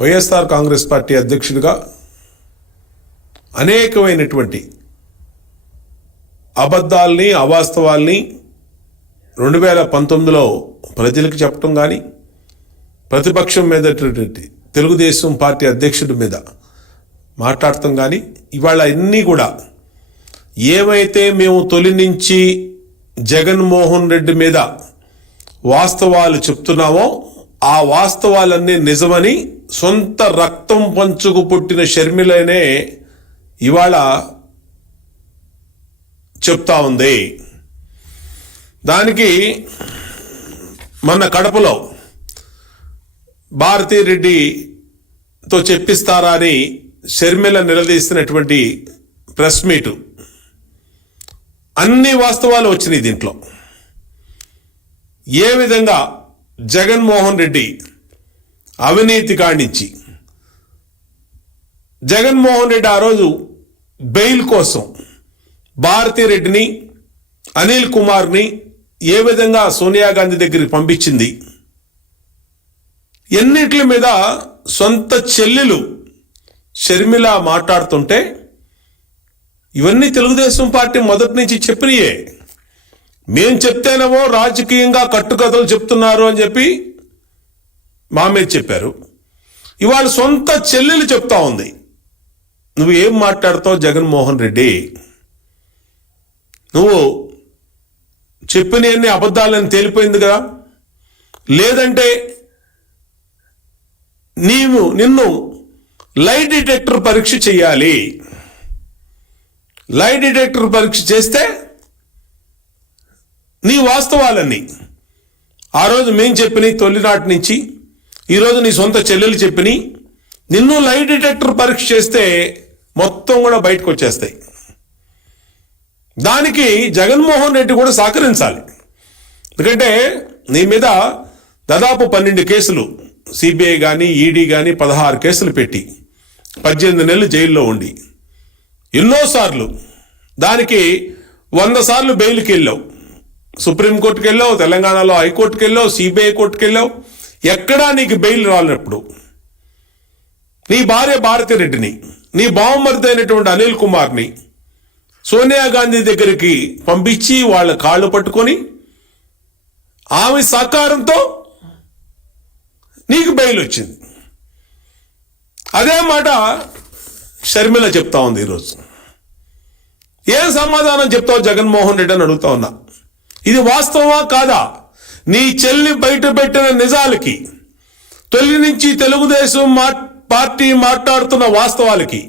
YSR Congress party అధ్యక్షుడిగా అనేకమైనటువంటి అబద్ధాల్ని అవాస్తవాల్ని 2019లో ప్రజలకు చెప్పడం కానీ, ప్రతిపక్షం మీద తెలుగుదేశం పార్టీ అధ్యక్షుడి మీద మాట్లాడటం కానీ, ఇవాళ అన్నీ కూడా ఏమైతే మేము తొలి నుంచి జగన్మోహన్ రెడ్డి మీద వాస్తవాలు చెప్తున్నామో ఆ వాస్తవాలన్నీ నిజమని సొంత రక్తం పంచుకు పుట్టిన షర్మిలనే ఇవాళ చెప్తా ఉంది. దానికి మన కడపలో భారతీరెడ్డితో చెప్పిస్తారా అని షర్మిల నిలదీస్తున్నటువంటి ప్రెస్ మీటు అన్ని వాస్తవాలు వచ్చినాయి. దీంట్లో ఏ విధంగా జగన్మోహన్ రెడ్డి అవినీతి కాడించి జగన్మోహన్ రెడ్డి ఆ రోజు బెయిల్ కోసం భారతీరెడ్డిని, అనిల్ కుమార్ని ఏ విధంగా సోనియా గాంధీ దగ్గరికి పంపించింది, ఎన్నిటి మీద సొంత చెల్లెలు షర్మిల మాట్లాడుతుంటే ఇవన్నీ తెలుగుదేశం పార్టీ మొదటి నుంచి చెప్పినయే. మేం చెప్తేనేమో రాజకీయంగా కట్టుకథలు చెప్తున్నారు అని చెప్పి మా మీద చెప్పారు. ఇవాళ సొంత చెల్లెలు చెప్తా ఉంది, నువ్వు ఏం మాట్లాడుతావు జగన్మోహన్ రెడ్డి, నువ్వు చెప్పినవన్నీ అబద్ధాలని తేలిపోయింది కదా, లేదంటే నిన్ను లై డిటెక్టర్ పరీక్ష చేయాలి, లై డిటెక్టర్ పరీక్ష చేస్తే నీ వాస్తవాలన్నీ ఆ రోజు మేం చెప్పిన తొలినాటి నుంచి ఈరోజు నీ సొంత చెల్లెలు చెప్పిన నిన్ను లై డిటెక్టర్ పరీక్ష చేస్తే మొత్తం కూడా బయటకు వచ్చేస్తాయి. దానికి జగన్మోహన్ రెడ్డి కూడా సహకరించాలి. ఎందుకంటే నీ మీద దాదాపు 12 కేసులు సిబిఐ కానీ ఈడీ కానీ 16 కేసులు పెట్టి 18 నెలలు జైల్లో ఉండి ఎన్నోసార్లు దానికి 100 సార్లు బెయిల్కి వెళ్ళావు, సుప్రీంకోర్టుకి వెళ్ళావు, తెలంగాణలో హైకోర్టుకి వెళ్ళావు, సిబిఐ కోర్టుకి వెళ్ళావు, ఎక్కడా నీకు బెయిల్ రానప్పుడు నీ భార్య భారతిరెడ్డిని, నీ బావమరిది అయినటువంటి అనిల్ కుమార్ని సోనియా గాంధీ దగ్గరికి పంపించి వాళ్ళ కాళ్ళు పట్టుకొని ఆమె సహకారంతో నీకు బెయిల్ వచ్చింది. అదే మాట షర్మిల చెప్తా ఉంది ఈరోజు. ఏం సమాధానం చెప్తావు జగన్మోహన్ రెడ్డి అని అడుగుతా ఉన్నా. ఇది వాస్తవమా కాదా? నీ చెల్లి బయట పెట్టిన నిజాలకి, తొలి నుంచి తెలుగుదేశం పార్టీ మాట్లాడుతున్న వాస్తవాలకి